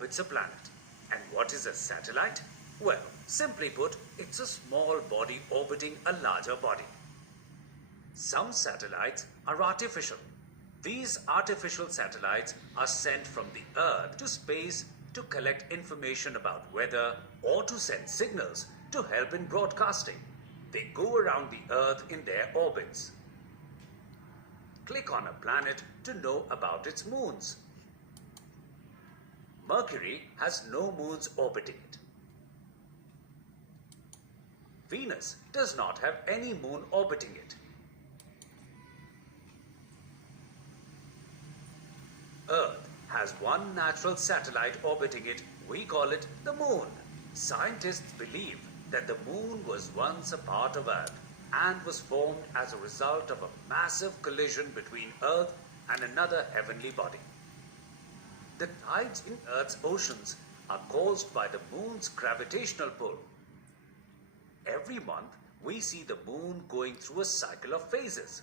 orbits a planet. And what is a satellite? Well, simply put, it's a small body orbiting a larger body. Some satellites are artificial. These artificial satellites are sent from the Earth to space to collect information about weather or to send signals to help in broadcasting. They go around the Earth in their orbits. Click on a planet to know about its moons. Mercury has no moons orbiting it. Venus does not have any moon orbiting it. Earth has one natural satellite orbiting it. We call it the Moon. Scientists believe that the Moon was once a part of Earth and was formed as a result of a massive collision between Earth and another heavenly body. The tides in Earth's oceans are caused by the Moon's gravitational pull. Every month, we see the Moon going through a cycle of phases.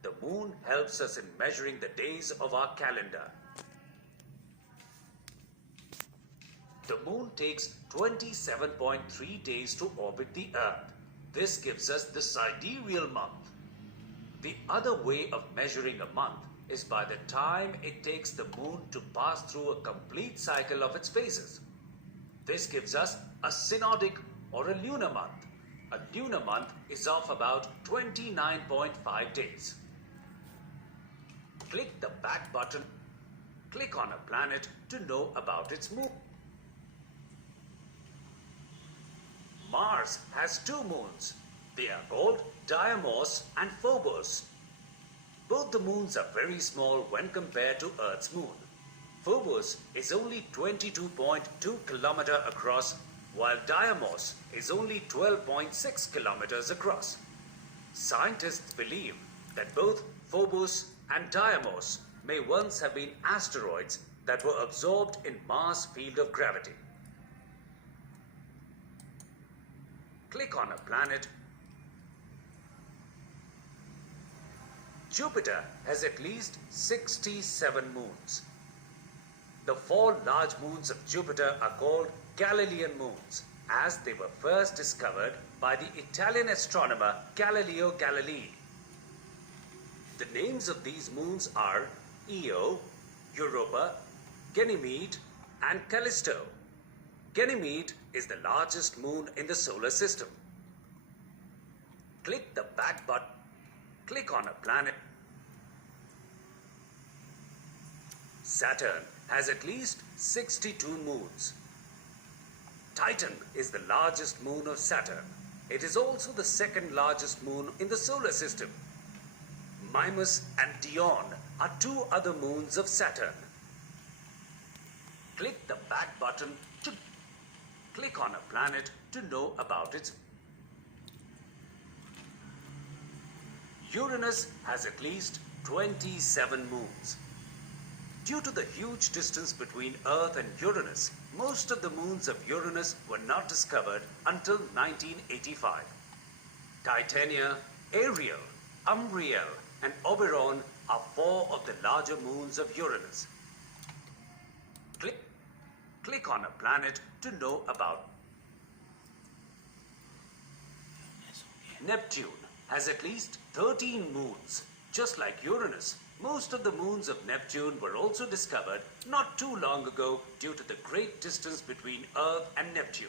The Moon helps us in measuring the days of our calendar. The Moon takes 27.3 days to orbit the Earth. This gives us the sidereal month. The other way of measuring a month is by the time it takes the Moon to pass through a complete cycle of its phases. This gives us a synodic or a lunar month. A lunar month is of about 29.5 days. Click the back button. Click on a planet to know about its moon. Mars has two moons. They are called Deimos and Phobos. Both the moons are very small when compared to Earth's moon. Phobos is only 22.2 kilometers across, while Deimos is only 12.6 kilometers across. Scientists believe that both Phobos and Deimos may once have been asteroids that were absorbed in Mars' field of gravity. Click on a planet. Jupiter has at least 67 moons. The 4 large moons of Jupiter are called Galilean moons, as they were first discovered by the Italian astronomer Galileo Galilei. The names of these moons are Io, Europa, Ganymede, and Callisto. Ganymede is the largest moon in the solar system. Click the back button. Click on a planet. Saturn has at least 62 moons. Titan is the largest moon of Saturn. It is also the second largest moon in the solar system. Mimas and Dione are 2 other moons of Saturn. Click the back button to click on a planet to know about its. Uranus has at least 27 moons. Due to the huge distance between Earth and Uranus, most of the moons of Uranus were not discovered until 1985. Titania, Ariel, Umbriel, and Oberon are 4 of the larger moons of Uranus. Click on a planet to know about. Neptune has at least 13 moons. Just like Uranus, most of the moons of Neptune were also discovered not too long ago due to the great distance between Earth and Neptune.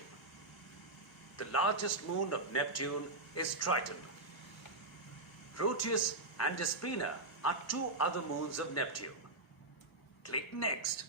The largest moon of Neptune is Triton. Proteus and Despina are 2 other moons of Neptune. Click next.